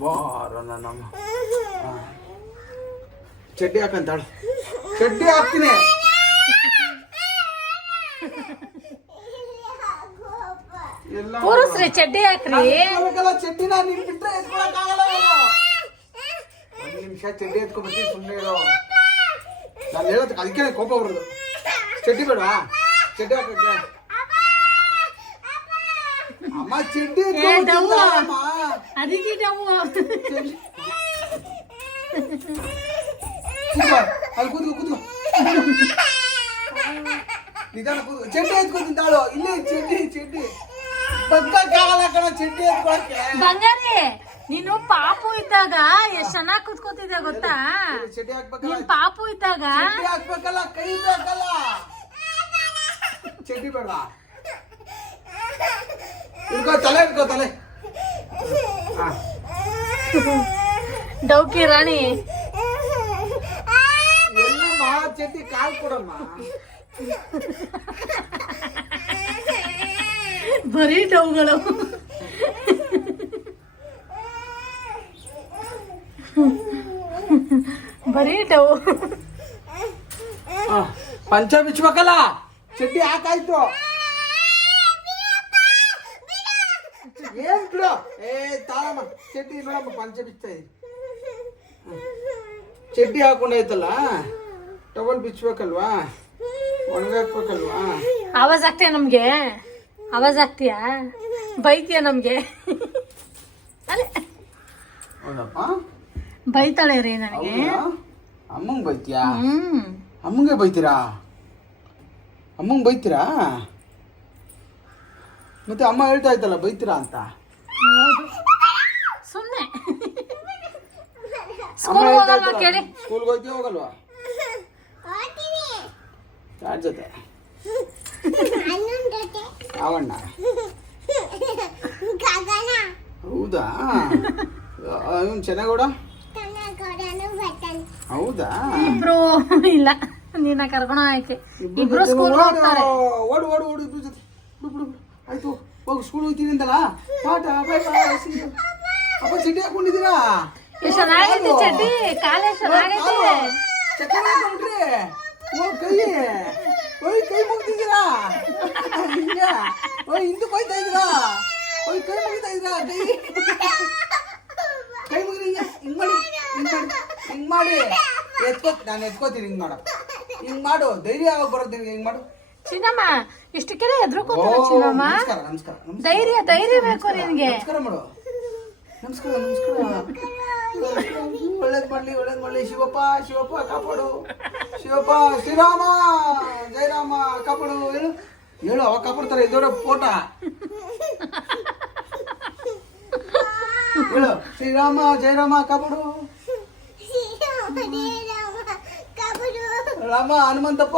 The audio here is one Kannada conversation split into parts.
ಬಾರ ನಮ್ಮ ಚಡ್ಡಿ ಹಾಕಂತಾಳು ಚಡ್ಡಿ ಹಾಕ್ತೀನಿ ಎಲ್ಲ ಕೂರಿಸ್ರಿ ಚಡ್ಡಿ ಹಾಕ್ರಿ ಎತ್ಕೊಳಕ್ಕಲ್ಲ, ಚಡ್ಡಿನ ನೀನ್ ಬಿಟ್ರೆ ಎತ್ಕೊಳಕ್ಕಾಗಲ್ಲ ಇವಾಗ. ಒಂದ್ ನಿಮಿಷ ಚಡ್ಡಿ ಎತ್ಕೊಂಡ್ಬಿಟ್ಟು ಸುಮ್ಮನೆ ಇರೋ ನಾನು ಹೇಳೋದಕ್ಕೆ ಅದಕ್ಕೆ ಕೋಪ ಬರೋದು ಚಡ್ಡಿ ಬೇಡವಾ ಚಡ್ಡಿ ಹಾಕಕ್ಕೆ ಅಮ್ಮ ಕೂತ್ಕೋ ಚಡ್ಡಿ ಎತ್ಕೊ ತಿಂತಾಳು ಇಲ್ಲೇ ಚಡ್ಡಿ ಚಡ್ಡಿ. ಬಗ್ಗಕ್ಕಾಗಲ್ಲ ಕಣ ಚಡ್ಡಿ ಎತ್ಕೊಳಕ್ಕೆ. ಬಂಗಾರಿ ನೀನು ಪಾಪು ಇದ್ದಾಗ ಎಷ್ಟ್ ಚೆನ್ನಾಗ್ ಕುತ್ಕೋತಿದ್ದೆ ಗೊತ್ತಾ? ಚಡ್ಡಿ ಹಾಕ್ಬೇಕಲ್ಲ. ನೀನ್ ಪಾಪು ಇದ್ದಾಗ ಚಡ್ಡಿ ಹಾಕ್ಬೇಕಲ್ಲ ಕೈ ಬೇಕಲ್ಲ ಚಡ್ಡಿ ಬೇಡ ಇಟ್ಕೋ ತಲೆ ಇಟ್ಕೋ ತಲೆ. ಡೌಕಿ ರಾಣಿ. ಎಲ್ಲಮ್ಮ ಚಟಿ ಕಾಲ್ ಕೊಡಮ್ಮ. ಬರೀ ಡೌಗಳು. ಬರೀ ಡೌ. ಪಂಚ ಬಿಚ್ಬೇಕಲ್ಲ? ಚಡ್ಡಿ ಹಾಕಾಯ್ತು. ಇದೆ. ಚಡ್ಡಿ ಹಾಕೊಂಡಾಯ್ತಲ್ಲ ಟವಲ್ ಬಿಚ್ಬೇಕಲ್ವಾ? ಒಣಗಾಕ್ಬೇಕಲ್ವಾ ಆವಾಜ್ ಆಗ್ತೀಯ ನಮ್ಗೆ? ಆವಾಜ್ ಆಗ್ತೀಯಾ? ಬೈತೀಯ ನಮ್ಗೆ? ಅಲೆ ಹೌದಪ್ಪ. ಬೈತಾಳೆ ರೀ ನನಗೆ. ಅಮ್ಮಂಗ್ ಬೈತೀಯಾ? ಹ್ಮ್. ಅಮ್ಮಂಗೆ ಬೈತೀರಾ? ಅಮ್ಮಂಗೆ ಬೈತೀರಾ? ಮತ್ತೆ ಅಮ್ಮ ಹೇಳ್ತಾ ಇದ್ದಲ್ಲ ಬೈತೀರಾ ಅಂತ? ಸುಮ್ಮನೆ ಅಮ್ಮ ಸ್ಕೂಲ್ ಹೇಳ್ತಾ ಹೋಗಲ್ವಾ ಕೇಳಿ? ಸ್ಕೂಲ್ಗೆ ಹೋಗ್ತೀಯ ಹೋಗಲ್ವಾ? ಯಾರ ಜೊತೆ? ಯಾವಣ್ಣ? ಹೌದಾ? ಇವನ್ ಚೆನ್ನಾಗೌಡ? ಹೌದಾ? ಇಬ್ರು ಇಲ್ಲ. ನೀನ ಕರ್ಕೊಂಡು ಆಯ್ಕೆ ಇಬ್ರು ಸ್ಕೂಲ್ ಹೋಗ್ತಾರೆ. ಓಡು ಓಡು ಓಡು ಇಬ್ರು ಜೊತೆ ಬಿಡು ಬಿಡು ಬಿಡು ಆಯ್ತು ಹೋಗು ಸ್ಕೂಲ್ ಹೋಗ್ತೀನಿ ಅಂತಲ್ಲ ಪಾಠ ಬಾಯ್ ಬಾಯ್ see you. ಅಪ್ಪ ಚಡ್ಡಿ ಹಾಕೊಂಡಿದ್ದೀರಾ? ಎಷ್ಟ್ ಚೆನ್ನಾಗೈತಿ ಚಡ್ಡಿ ಕಾಲೇ ಚೆನ್ನಾಗೈತಿ ಹಾಕೊಂಡ್ರಿ ಓ ಕೈ ಓಯ್ ಕೈ ಮುಗ್ದಿದ್ದೀರಾ ಹಿಂಗ. ಓಯ್ ಹಿಂದೆ ಬೈತಾ ಇದ್ದೀರಾ? ಓಯ್ ಕೈ ಮುಗಿತಾ ಇದ್ದೀರಾ? ಕೈ ಕೈ ಮುಗಿದ ಹಿಂಗೆ. ಹಿಂಗ್ ಮಾಡಿ ಹಿಂಗ್ ಮಾಡಿ. ಹಿಂಗ್ ಮಾಡಿ. ಎತ್ಕೋ ನಾನು ಎತ್ಕೋತೀನಿ ಹಿಂಗ್ ಮಾಡು. ಹಿಂಗ್ ಮಾಡು. ಧೈರ್ಯ ಯಾವಾಗ ಬರೋದು ನಿನಗೆ ಹಿಂಗ್ ಮಾಡು. ಚಿನ್ನಮ್ಮ ಇಷ್ಟಕ್ಕೆಲ್ಲ ಎದ್ರು ಚಿನ್ನಮ್ಮ ನಮಸ್ಕಾರ ನಮಸ್ಕಾರ ನಮಸ್ಕಾರ. ಧೈರ್ಯ ಧೈರ್ಯ ಬೇಕು ನಿನ್ಗೆ. ನಮಸ್ಕಾರ ಮಾಡು. ನಮಸ್ಕಾರ ನಮಸ್ಕಾರ. ಒಳ್ಳೇದ್ ಮಾಡ್ಲಿ ಒಳ್ಳೇದ್ ಮಾಡ್ಲಿ. ಶಿವಪ್ಪ ಶಿವಪ್ಪ ಕಾಪಾಡು. ಶಿವಪ್ಪ ಶ್ರೀರಾಮ ಜಯರಾಮ ಕಾಪಾಡು. ಹೇಳು ಹೇಳು ಅವಾಗ ಕಾಪಾಡ್ತಾರೆ. ಇದೋರ ಫೋಟ. ಹೇಳು ಶ್ರೀರಾಮ ಜಯರಾಮ ಕಾಪಾಡು. ರಾಮ ಹನುಮಂತಪ್ಪ.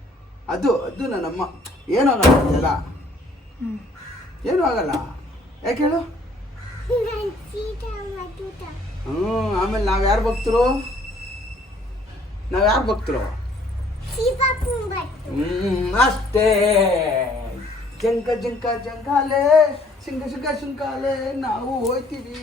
ಅದು ಅದು ನನ್ನಮ್ಮ ಏನೋ ನಮ್ಮಲ್ಲ ಏನೂ ಆಗಲ್ಲ. ಯಾಕೆ ಹೇಳು? ಹ್ಞೂ ಆಮೇಲೆ ನಾವು ಯಾರು ಭಕ್ತರು? ನಾವು ಯಾರು ಭಕ್ತರು? ಹ್ಮ್ ಅಷ್ಟೇ. ಜಂಕ ಜಂಕ ಜಂಕಾಲೆ ಶುಂಕ ಶುಂಕ ಶುಂಕಾಲೆ ನಾವು ಹೋಯ್ತೀವಿ.